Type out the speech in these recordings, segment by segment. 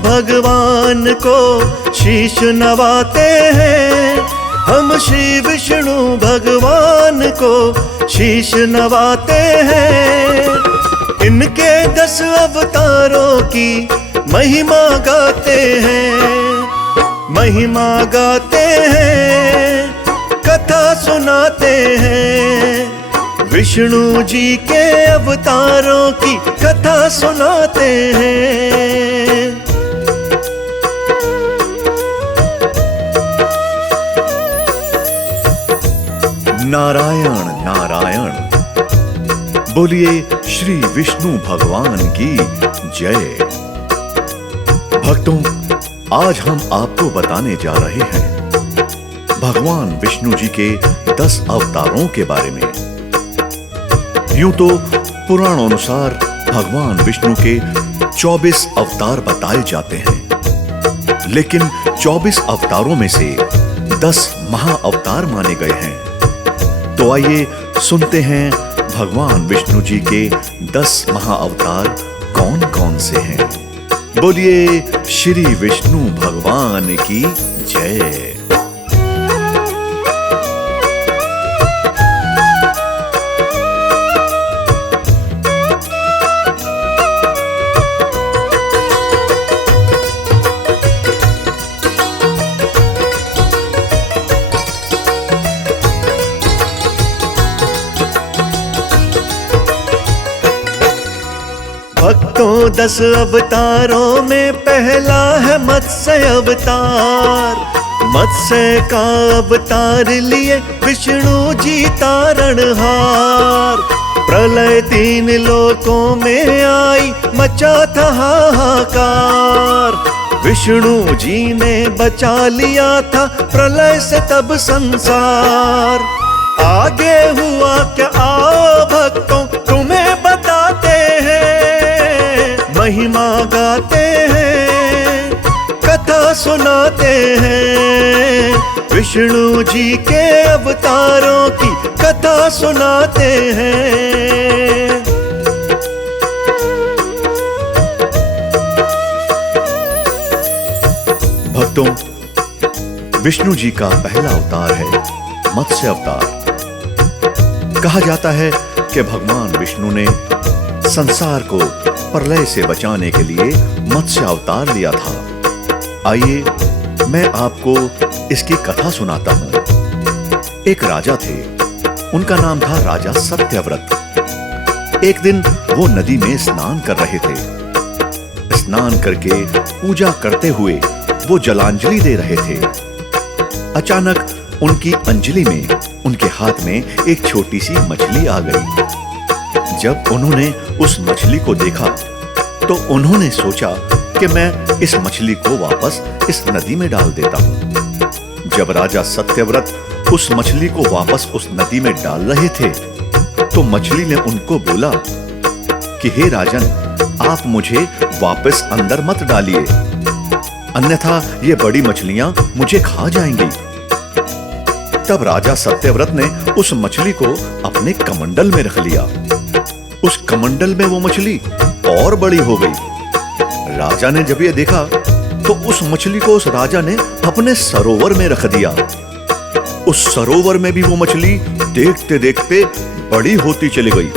भगवान को शीश नवाते हैं। हम श्री विष्णु भगवान को शीश नवाते हैं। इनके 10 अवतारों की महिमा गाते हैं, महिमा गाते हैं, कथा सुनाते हैं। विष्णु जी के अवतारों की कथा सुनाते हैं। नारायण नारायण। बोलिए श्री विष्णु भगवान की जय। भक्तों, आज हम आपको बताने जा रहे हैं भगवान विष्णु जी के 10 अवतारों के बारे में। यूं तो पुराणों अनुसार भगवान विष्णु के 24 अवतार बताए जाते हैं, लेकिन 24 अवतारों में से 10 महाअवतार माने गए हैं। तो आइए सुनते हैं भगवान विष्णु जी के 10 महाअवतार कौन कौन से हैं। बोलिए श्री विष्णु भगवान की जय। भक्तों, 10 अवतारों में पहला है मत्स्य अवतार। मत्स्य का अवतार लिए विष्णु जी तारणहार। प्रलय 3 लोकों में आई, मचा था हाहाकार। विष्णु जी ने बचा लिया था प्रलय से तब संसार। आगे हुआ क्या आओ भक्तों तुम्हें बताते हैं। महिमा गाते हैं, कथा सुनाते हैं। विष्णु जी के अवतारों की कथा सुनाते हैं। भक्तों, विष्णु जी का पहला अवतार है मत्स्य अवतार। कहा जाता है कि भगवान विष्णु ने संसार को प्रलय से बचाने के लिए मत्स्य अवतार लिया था। आइए मैं आपको इसकी कथा सुनाता हूं। एक राजा थे, उनका नाम था राजा सत्यव्रत। एक दिन वो नदी में स्नान कर रहे थे। स्नान करके पूजा करते हुए वो जलांजलि दे रहे थे। अचानक उनकी अंजलि में उनके हाथ में एक छोटी सी मछली आ गई। जब उन्होंने उस मछली को देखा तो उन्होंने सोचा कि मैं इस मछली को वापस इस नदी में डाल देता हूं। जब राजा सत्यव्रत उस मछली को वापस उस नदी में डाल रहे थे तो मछली ने उनको बोला कि हे राजन, आप मुझे वापस अंदर मत डालिए, अन्यथा ये बड़ी मछलियां मुझे खा जाएंगी। तब राजा सत्यव्रत ने उस मछली को अपने कमंडल में रख लिया। उस कमंडल में वो मछली और बड़ी हो गई। राजा ने जब ये देखा तो उस मछली को उस राजा ने अपने सरोवर में रख दिया। उस सरोवर में भी वो मछली देखते देखते बड़ी होती चली गई।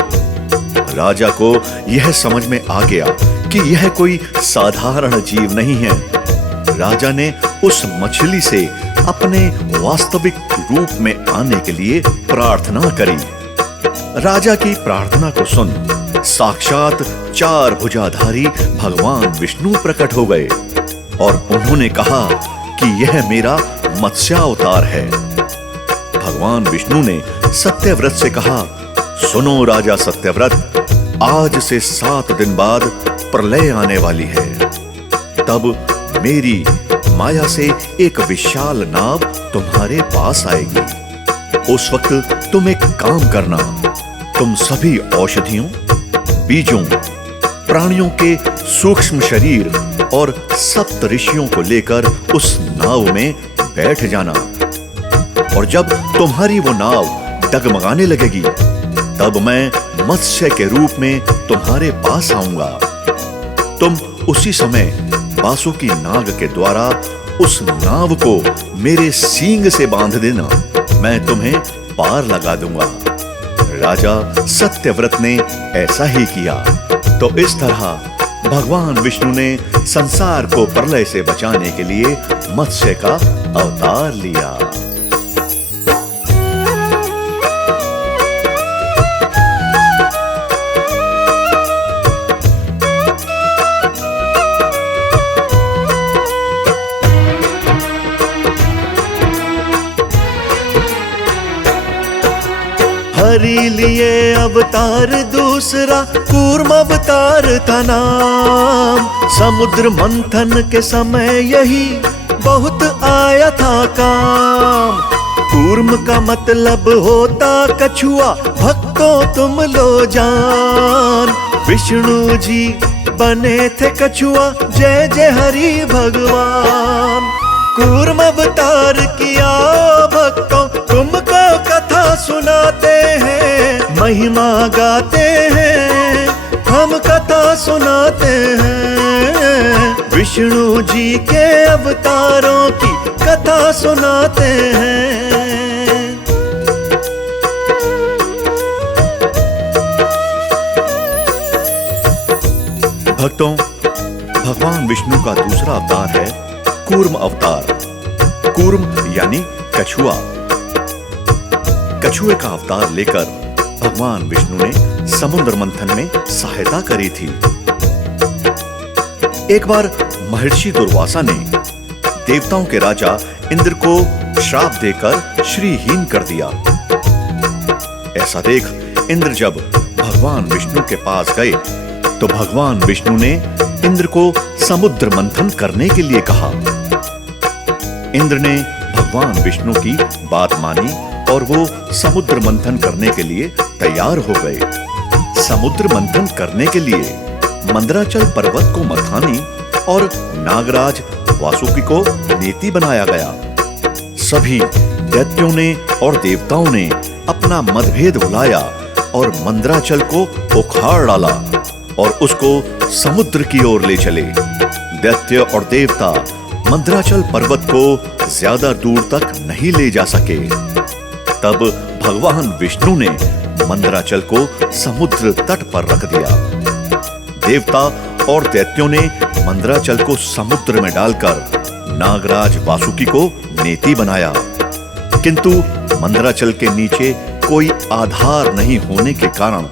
राजा को यह समझ में आ गया कि यह कोई साधारण जीव नहीं है। राजा ने उस मछली से अपने वास्तविक रूप में आने के लिए प्रार्थना करी। राजा की प्रार्थना को सुन साक्षात 4 भुजाधारी भगवान विष्णु प्रकट हो गए और उन्होंने कहा कि यह मेरा मत्स्यावतार है। भगवान विष्णु ने सत्यव्रत से कहा, सुनो राजा सत्यव्रत, आज से 7 दिन बाद प्रलय आने वाली है। तब मेरी माया से एक विशाल नाव तुम्हारे पास आएगी। उस वक्त तुम एक काम करना, तुम सभी औषधियों, बीजों, प्राणियों के सूक्ष्म शरीर और सप्त ऋषियों को लेकर उस नाव में बैठ जाना। और जब तुम्हारी वो नाव डगमगाने लगेगी तब मैं मत्स्य के रूप में तुम्हारे पास आऊंगा। तुम उसी समय बासुकी नाग के द्वारा उस नाव को मेरे सींग से बांध देना, मैं तुम्हें पार लगा दूंगा। राजा सत्यव्रत ने ऐसा ही किया। तो इस तरह भगवान विष्णु ने संसार को प्रलय से बचाने के लिए मत्स्य का अवतार लिया। हरि लिए अवतार दूसरा कूर्म अवतार था नाम। समुद्र मंथन के समय यही बहुत आया था काम। कूर्म का मतलब होता कछुआ, भक्तों तुम लो जान। विष्णु जी बने थे कछुआ, जय जय हरि भगवान। कूर्म अवतार किया भक्तों, तुमको कथा सुनाते हैं, महिमा गाते हैं, हम कथा सुनाते हैं। विष्णु जी के अवतारों की कथा सुनाते हैं। भक्तों, भगवान विष्णु का दूसरा अवतार है कूर्म अवतार। कूर्म यानी कछुआ। कछुए का अवतार लेकर भगवान विष्णु ने समुद्र मंथन में सहायता करी थी। एक बार महर्षि दुर्वासा ने देवताओं के राजा इंद्र को श्राप देकर श्रीहीन कर दिया। ऐसा देख इंद्र जब भगवान विष्णु के पास गए तो भगवान विष्णु ने इंद्र को समुद्र मंथन करने के लिए कहा। इंद्र ने भगवान विष्णु की बात मानी और वो समुद्र मंथन करने के लिए तैयार हो गए। समुद्र मंथन करने के लिए मंदराचल पर्वत को मथानी और नागराज वासुकी को नेति बनाया गया। सभी दैत्यों ने और देवताओं ने अपना मतभेद भुलाया और मंदराचल को उखाड़ डाला और उसको समुद्र की ओर ले चले। दैत्य और देवता मंदराचल पर्वत को ज्यादा दूर तक नहीं ले जा सके। तब भगवान विष्णु ने मंदराचल को समुद्र तट पर रख दिया। देवता और दैत्यों ने मंदराचल को समुद्र में डालकर नागराज वासुकी को नेति बनाया। किंतु मंदराचल के नीचे कोई आधार नहीं होने के कारण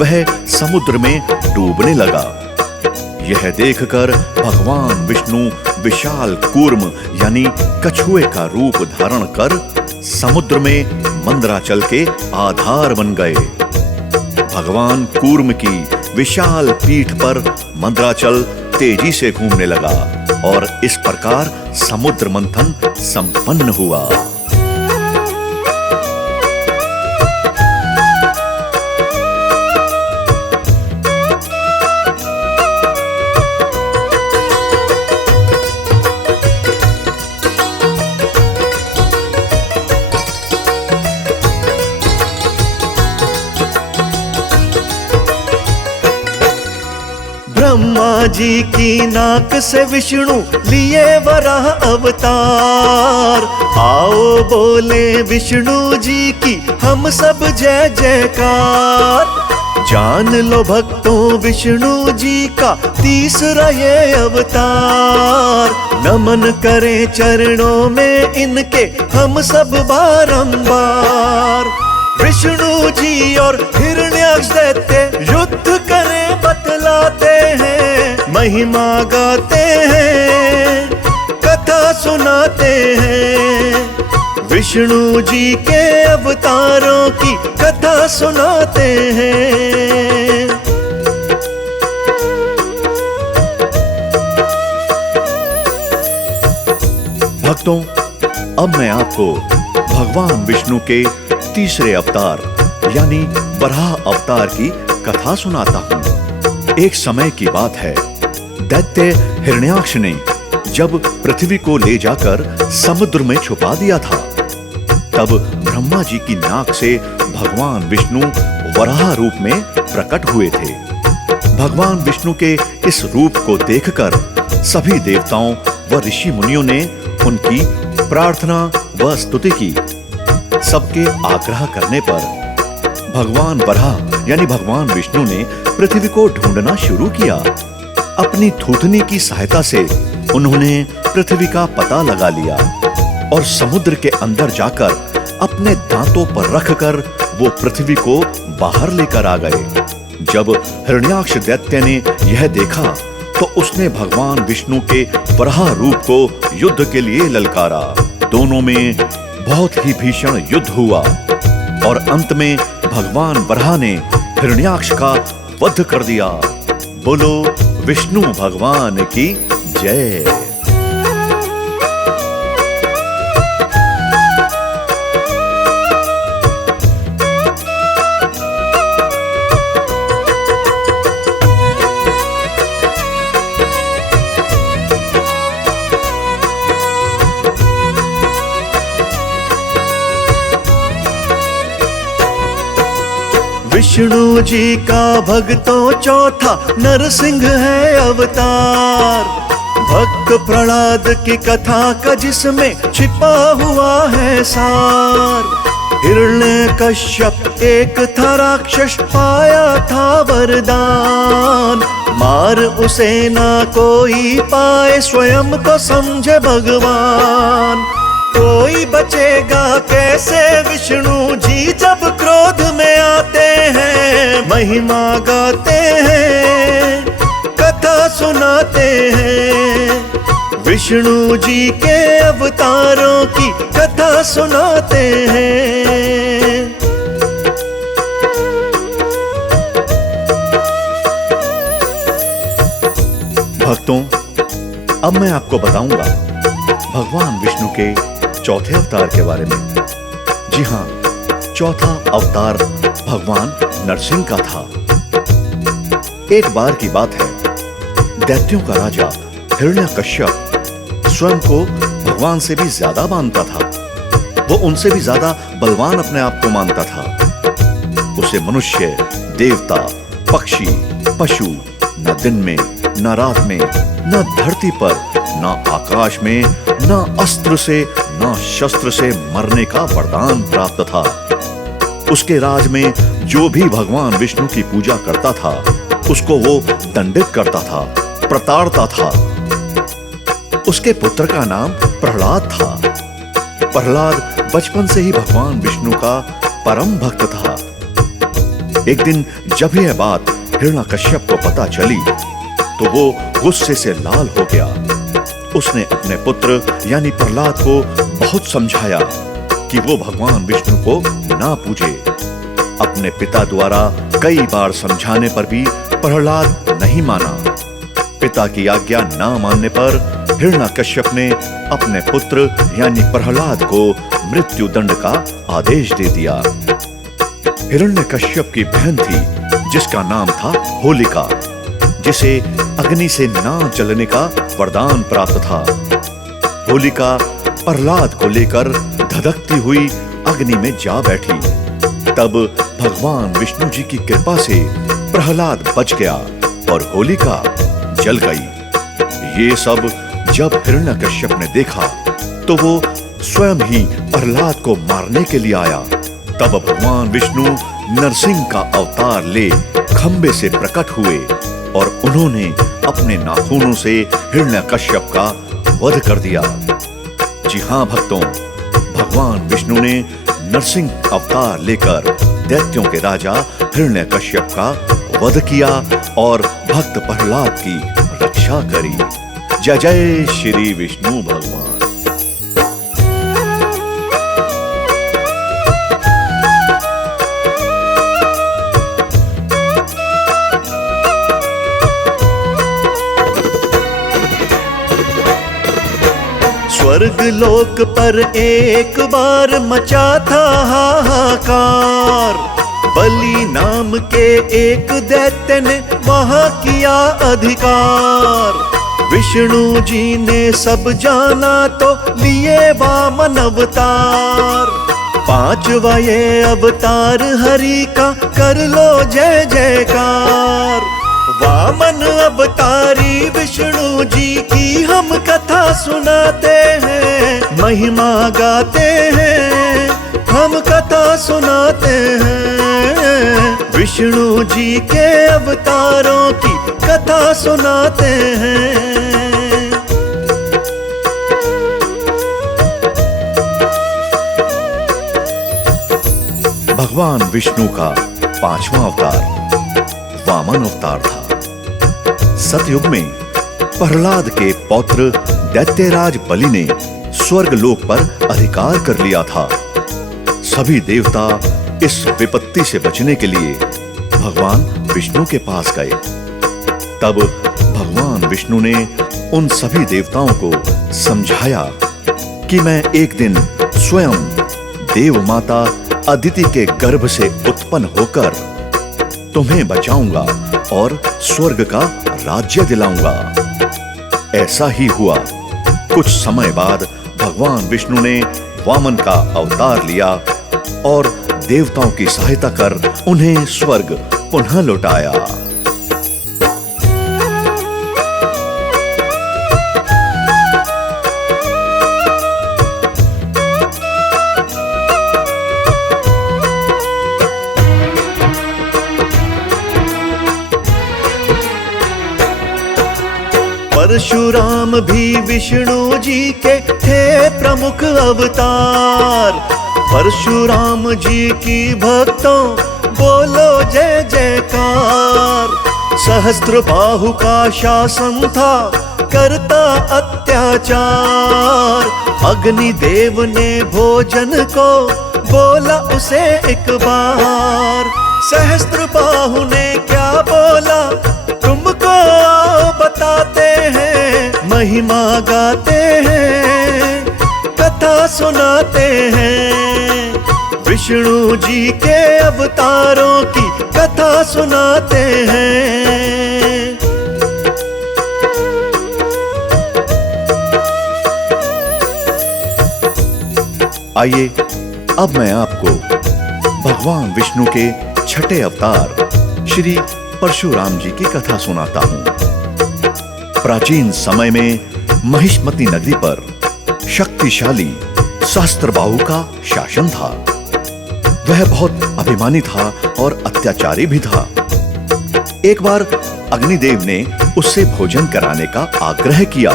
वह समुद्र में डूबने लगा। यह देखकर भगवान विष्णु विशाल कूर्म यानी कछुए का रूप धारण कर समुद्र में मंदराचल के आधार बन गए। भगवान कूर्म की विशाल पीठ पर मंदराचल तेजी से घूमने लगा और इस प्रकार समुद्र मंथन संपन्न हुआ। ब्रह्मा जी की नाक से विष्णु लिए वराह अवतार। आओ बोले विष्णु जी की हम सब जय जयकार। जान लो भक्तों विष्णु जी का तीसरा ये अवतार। नमन करें चरणों में इनके हम सब बारंबार। विष्णु जी और हिरण्याक्ष दैत्य युद्ध करें बतलाते हैं, महिमा गाते हैं, कथा सुनाते हैं। विष्णु जी के अवतारों की कथा सुनाते हैं। भक्तों, अब मैं आपको भगवान विष्णु के तीसरे अवतार यानी वराह अवतार की कथा सुनाता हूँ। एक समय की बात है, दैत्य हिरण्याक्ष ने जब पृथ्वी को ले जाकर समुद्र में छुपा दिया था, तब ब्रह्मा जी की नाक से भगवान विष्णु वराह रूप में प्रकट हुए थे। भगवान विष्णु के इस रूप को देखकर सभी देवताओं व ऋषि मुनियों ने उनकी प्रार्थना व स्तुति की। सबके आग्रह करने पर भगवान वराह यानी भगवान विष्णु ने पृथ्वी को ढूंढना शुरू किया। अपनी थूथनी की सहायता से उन्होंने पृथ्वी का पता लगा लिया और समुद्र के अंदर जाकर अपने दांतों पर रखकर वो पृथ्वी को बाहर लेकर आ गए। जब हिरण्याक्ष दैत्य ने यह देखा तो उसने भगवान विष्णु के वराह रूप को युद्ध के लिए ललकारा। दोनों में बहुत ही भीषण युद्ध हुआ और अंत में भगवान वराह ने हिरण्याक्ष का वध कर दिया। बोलो विष्णु भगवान की जय। विष्णु जी का भक्तों चौथा नरसिंह है अवतार। भक्त प्रहलाद की कथा का जिसमें छिपा हुआ है सार। हिरण्यकश्यप एक था राक्षस, पाया था वरदान। मार उसे ना कोई पाए, स्वयं को समझे भगवान। कोई बचेगा कैसे विष्णु जी जब क्रोध में आते हैं। महिमा गाते हैं, कथा सुनाते हैं। विष्णु जी के अवतारों की कथा सुनाते हैं। भक्तों, अब मैं आपको बताऊंगा भगवान विष्णु के चौथे अवतार के बारे में। जी हां, चौथा अवतार भगवान नरसिंह का था। एक बार की बात है, दैत्यों का राजा हिरण्यकश्यप स्वयं को भगवान से भी ज्यादा मानता था। वो उनसे भी ज्यादा बलवान अपने आप को मानता था। उसे मनुष्य, देवता, पक्षी, पशु न दिन में, न रात में, न धरती पर, न आकाश में, न अस्त्र से, न शस्त्र से मरने का वरदान प्राप्त था। उसके राज में जो भी भगवान विष्णु की पूजा करता था उसको वो दंडित करता था, प्रताड़ता था। उसके पुत्र का नाम प्रहलाद था। प्रहलाद बचपन से ही भगवान विष्णु का परम भक्त था। एक दिन जब यह बात हिरण्यकश्यप को पता चली तो वो गुस्से से लाल हो गया। उसने अपने पुत्र यानी प्रहलाद को बहुत समझाया कि वो भगवान विष्णु को ना पूजे। अपने पिता द्वारा कई बार समझाने पर भी प्रहलाद नहीं माना। पिता की आज्ञा ना मानने पर हिरण्यकश्यप ने अपने पुत्र यानी प्रहलाद को मृत्यु दंड का आदेश दे दिया। हिरण्यकश्यप की बहन थी जिसका नाम था होलिका, जिसे अग्नि से ना जलने का वरदान प्राप्त था। होलिका प्रहलाद को लेकर धधकती हुई अग्नि में जा बैठी। तब भगवान विष्णु जी की कृपा से प्रहलाद बच गया और होलिका जल गई। ये सब जब हिरण्यकश्यप ने देखा तो वो स्वयं ही प्रहलाद को मारने के लिए आया। तब भगवान विष्णु नरसिंह का अवतार ले खंबे से प्रकट हुए और उन्होंने अपने नाखूनों से हिरण्यकश्यप का वध कर दिया। जी हां भक्तों, भगवान विष्णु ने नरसिंह अवतार लेकर दैत्यों के राजा हिरण्यकश्यप का वध किया और भक्त प्रहलाद की रक्षा करी। जय जय श्री विष्णु भगवान। स्वर्ग लोक पर एक बार मचा था हाहाकार। बलि नाम के एक दैत्य ने वहां किया अधिकार। विष्णु जी ने सब जाना तो लिए वामन अवतार। पांचवा ये अवतार हरि का, कर लो जय जयकार। वामन अवतारी विष्णु जी की हम कथा सुनाते हैं, महिमा गाते हैं, हम कथा सुनाते हैं। विष्णु जी के अवतारों की कथा सुनाते हैं। भगवान विष्णु का 5वां अवतार वामन अवतार था। सतयुग में प्रहलाद के पौत्र दैत्यराज बलि ने स्वर्ग लोक पर अधिकार कर लिया था। सभी देवता इस विपत्ति से बचने के लिए भगवान विष्णु के पास गए। तब भगवान विष्णु ने उन सभी देवताओं को समझाया कि मैं एक दिन स्वयं देव माता अदिति के गर्भ से उत्पन्न होकर तुम्हें बचाऊंगा और स्वर्ग का राज्य दिलाऊंगा। ऐसा ही हुआ। कुछ समय बाद भगवान विष्णु ने वामन का अवतार लिया और देवताओं की सहायता कर उन्हें स्वर्ग पुनः लौटाया। परशुराम भी विष्णु जी के थे प्रमुख अवतार। परशुराम जी की भक्तों बोलो जय जयकार। सहस्त्र बाहु का शासन था करता अत्याचार। अग्निदेव ने भोजन को बोला उसे एक बार। सहस्त्र बाहु ने क्या बोला तुमको आओ बताते हैं, महिमा गाते हैं, कथा सुनाते हैं। विष्णु जी के अवतारों की कथा सुनाते हैं। आइए अब मैं आपको भगवान विष्णु के छठे अवतार श्री परशुराम जी की कथा सुनाता हूं। प्राचीन समय में महिष्मती नगरी पर शक्तिशाली सहस्त्रबाहु का शासन था। वह बहुत अभिमानी था और अत्याचारी भी था। एक बार अग्निदेव ने उससे भोजन कराने का आग्रह किया।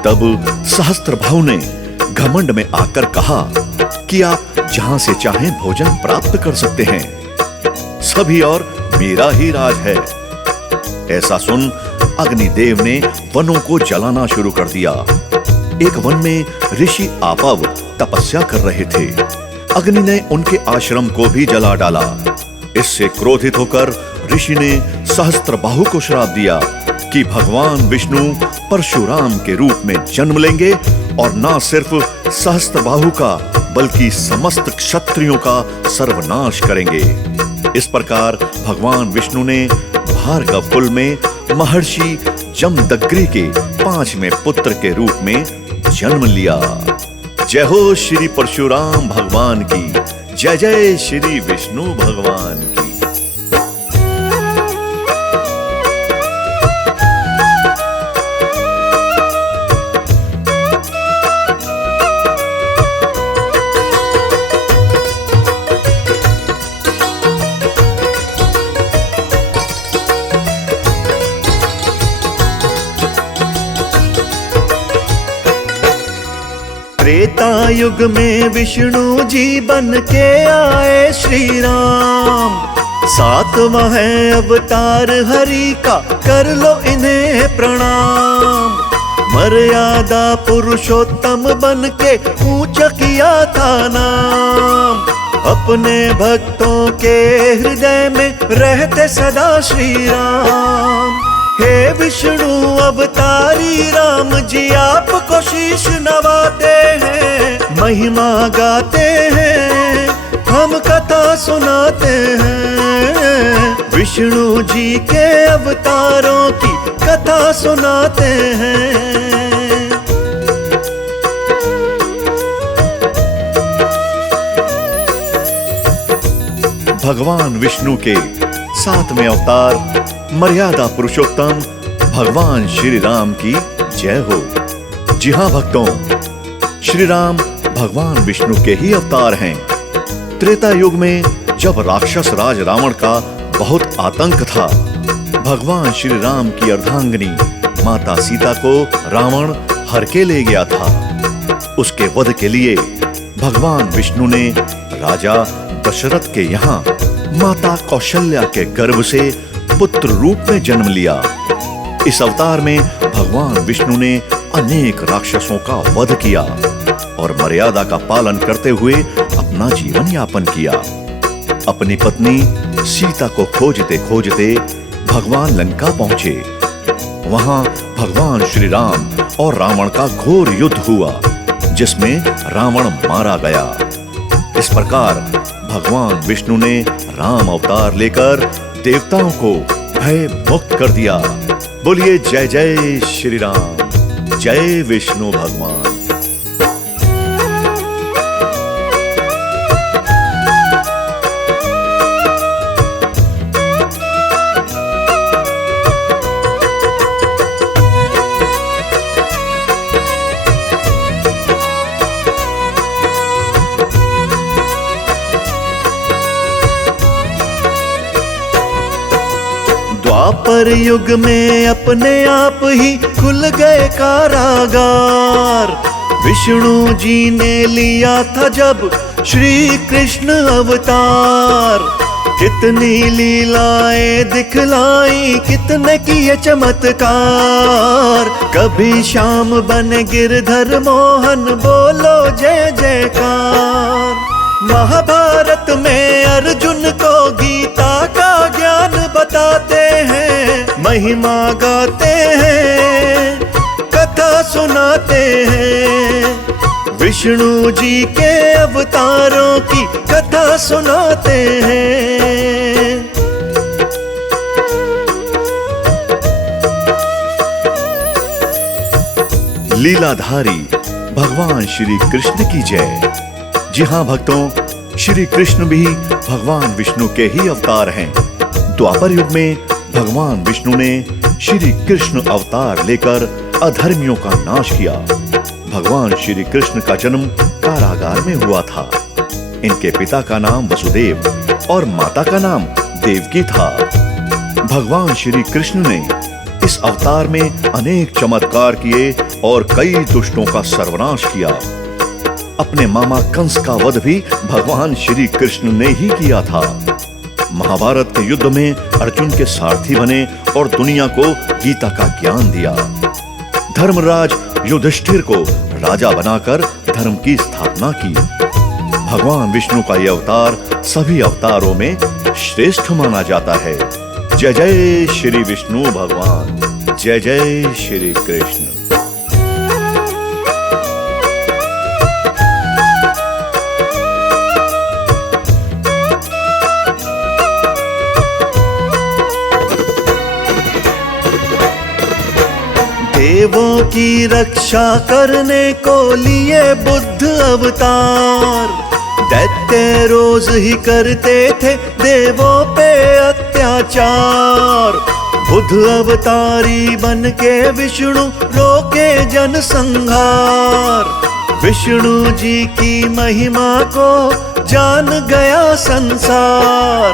तब सहस्त्रबाहु ने घमंड में आकर कहा कि आप जहां से चाहें भोजन प्राप्त कर सकते हैं, सभी और मेरा ही राज है। ऐसा सुन अग्निदेव ने वनों को जलाना शुरू कर दिया। एक वन में ऋषि आपव तपस्या कर रहे थे। अग्नि ने उनके आश्रम को भी जला डाला। इससे क्रोधित होकर ऋषि ने सहस्त्रबाहु को श्राप दिया कि भगवान विष्णु परशुराम के रूप में जन्म लेंगे और न सिर्फ सहस्त्रबाहु का बल्कि समस्त क्षत्रियों का सर्वनाश करेंगे। इस प्रकार भगवान विष्णु ने भार्गव कुल में महर्षि जमदग्नि के 5वें पुत्र के रूप में जन्म लिया। जय हो श्री परशुराम भगवान की, जय जय श्री विष्णु भगवान की। त्रेता युग में विष्णु जी बन के आए श्री राम। 7वां है अवतार हरि का, कर लो इन्हें प्रणाम। मर्यादा पुरुषोत्तम बन के ऊंचा किया था नाम। अपने भक्तों के हृदय में रहते सदा श्री राम। हे विष्णु अवतारी राम जी आपको शीश नवाते हैं, महिमा गाते हैं, हम कथा सुनाते हैं। विष्णु जी के अवतारों की कथा सुनाते हैं। भगवान विष्णु के 7वें अवतार मर्यादा पुरुषोत्तम भगवान श्री राम की जय हो। जी हां भक्तों, श्री राम भगवान विष्णु के ही अवतार हैं। त्रेता युग में जब राक्षस राज रावण का बहुत आतंक था, भगवान श्री राम की अर्धांगिनी माता सीता को रावण हर के ले गया था। उसके वध के लिए भगवान विष्णु ने राजा दशरथ के यहाँ माता कौशल्या के गर्भ से पुत्र रूप में जन्म लिया। इस अवतार में भगवान विष्णु ने अनेक राक्षसों का वध किया और मर्यादा का पालन करते हुए अपना जीवन यापन किया। अपनी पत्नी सीता को खोजते खोजते भगवान लंका पहुंचे। वहां भगवान श्री राम और रावण का घोर युद्ध हुआ, जिसमें रावण मारा गया। इस प्रकार भगवान विष्णु ने राम अवतार लेकर देवताओं को भय मुक्त कर दिया। बोलिए जय जय श्री राम, जय विष्णु भगवान। द्वापर युग में अपने आप ही खुल गए कारागार। विष्णु जी ने लिया था जब श्री कृष्ण अवतार। कितनी लीलाएं दिखलाई, कितने किए चमत्कार। कभी श्याम बने गिरधर मोहन, बोलो जय जयकार। महाभारत में अर्जुन को गीता का ज्ञान बताते हैं, महिमा गाते हैं, कथा सुनाते हैं। विष्णु जी के अवतारों की कथा सुनाते हैं। लीलाधारी भगवान श्री कृष्ण की जय। जी हां भक्तों, श्री कृष्ण भी भगवान विष्णु के ही अवतार हैं। द्वापर युग में भगवान विष्णु ने श्री कृष्ण अवतार लेकर अधर्मियों का नाश किया। भगवान श्री कृष्ण का जन्म कारागार में हुआ था। इनके पिता का नाम वसुदेव और माता का नाम देवकी था। भगवान श्री कृष्ण ने इस अवतार में अनेक चमत्कार किए और कई दुष्टों का सर्वनाश किया। अपने मामा कंस का वध भी भगवान श्री कृष्ण ने ही किया था। महाभारत के युद्ध में अर्जुन के सारथी बने और दुनिया को गीता का ज्ञान दिया। धर्मराज युधिष्ठिर को राजा बनाकर धर्म की स्थापना की। भगवान विष्णु का यह अवतार सभी अवतारों में श्रेष्ठ माना जाता है। जय जय श्री विष्णु भगवान, जय जय श्री कृष्ण। देवों की रक्षा करने को लिए बुद्ध अवतार। दैत्य रोज ही करते थे देवों पे अत्याचार। बुद्ध अवतारी बन के विष्णु रोके जन संहार। विष्णु जी की महिमा को जान गया संसार।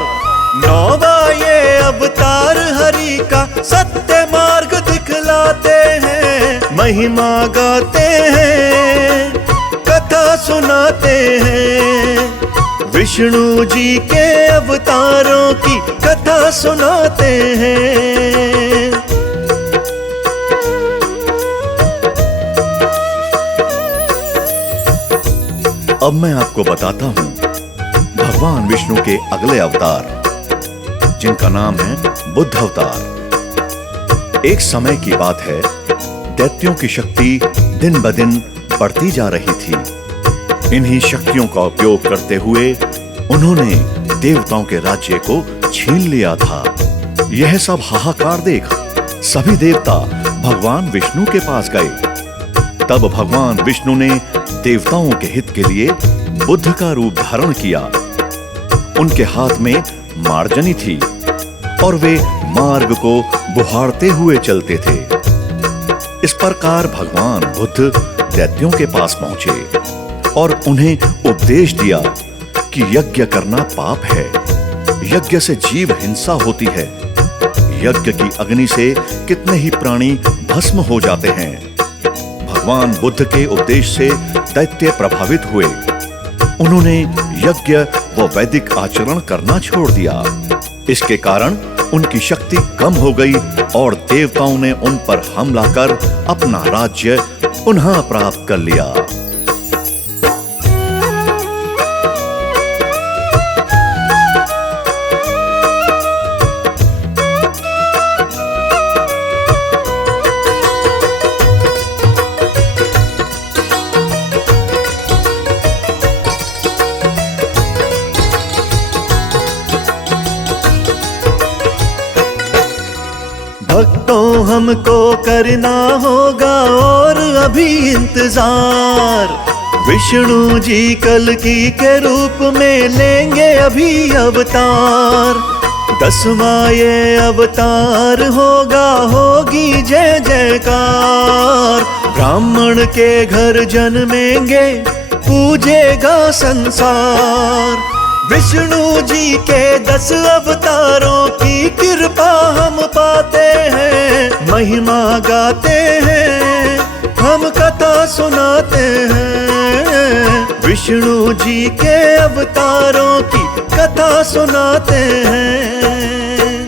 नौवा ये अवतार हरि का सत्य मार्ग दिखलाते हैं। महिमा गाते हैं, कथा सुनाते हैं। विष्णु जी के अवतारों की कथा सुनाते हैं। अब मैं आपको बताता हूं भगवान विष्णु के अगले अवतार, जिनका नाम है बुद्ध अवतार। एक समय की बात है, दैत्यों की शक्ति दिन ब दिन बढ़ती जा रही थी। इन्हीं शक्तियों का उपयोग करते हुए उन्होंने देवताओं के राज्य को छीन लिया था। यह सब हाहाकार देख सभी देवता भगवान विष्णु के पास गए। तब भगवान विष्णु ने देवताओं के हित के लिए बुद्ध का रूप धारण किया। उनके हाथ में मार्जनी थी और वे मार्ग को बुहारते हुए चलते थे। इस प्रकार भगवान बुद्ध दैत्यों के पास पहुंचे और उन्हें उपदेश दिया कि यज्ञ करना पाप है, यज्ञ से जीव हिंसा होती है, यज्ञ की अग्नि से कितने ही प्राणी भस्म हो जाते हैं। भगवान बुद्ध के उपदेश से दैत्य प्रभावित हुए। उन्होंने यज्ञ व वैदिक आचरण करना छोड़ दिया। इसके कारण उनकी शक्ति कम हो गई और देवताओं ने उन पर हमला कर अपना राज्य पुनः प्राप्त कर लिया। भक्तों हमको करना होगा और अभी इंतजार। विष्णु जी कल्कि के रूप में लेंगे अभी अवतार। 10वां ये अवतार होगा, होगी जय जयकार। ब्राह्मण के घर जन्मेंगे, पूजेगा संसार। विष्णु जी के 10 अवतारों की कृपा हम पाते हैं। महिमा गाते हैं, हम कथा सुनाते हैं। विष्णु जी के अवतारों की कथा सुनाते हैं।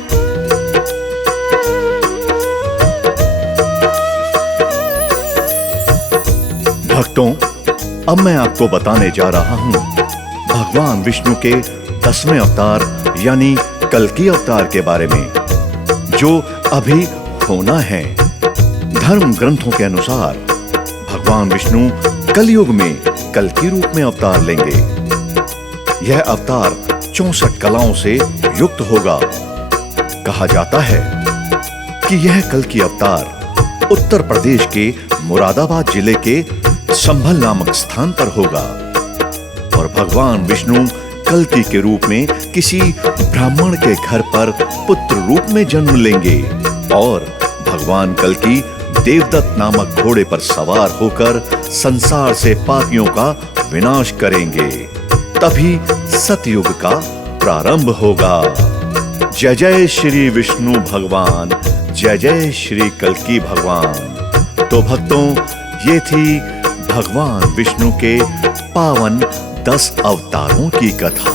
भक्तों, अब मैं आपको बताने जा रहा हूं भगवान विष्णु के 10वें अवतार यानी कल्कि अवतार के बारे में, जो अभी होना है। धर्म ग्रंथों के अनुसार भगवान विष्णु कलयुग में कल्कि रूप में अवतार लेंगे। यह अवतार 64 कलाओं से युक्त होगा। कहा जाता है कि यह कल्कि अवतार उत्तर प्रदेश के मुरादाबाद जिले के संभल नामक स्थान पर होगा और भगवान विष्णु कल्कि के रूप में किसी ब्राह्मण के घर पर पुत्र रूप में जन्म लेंगे और भगवान कल्कि देवदत्त नामक घोड़े पर सवार होकर संसार से पापियों का विनाश करेंगे। तभी सतयुग का प्रारंभ होगा। जय जय श्री विष्णु भगवान, जय जय श्री कल्कि भगवान। तो भक्तों, ये थी भगवान विष्णु के पावन 10 अवतारों की कथा।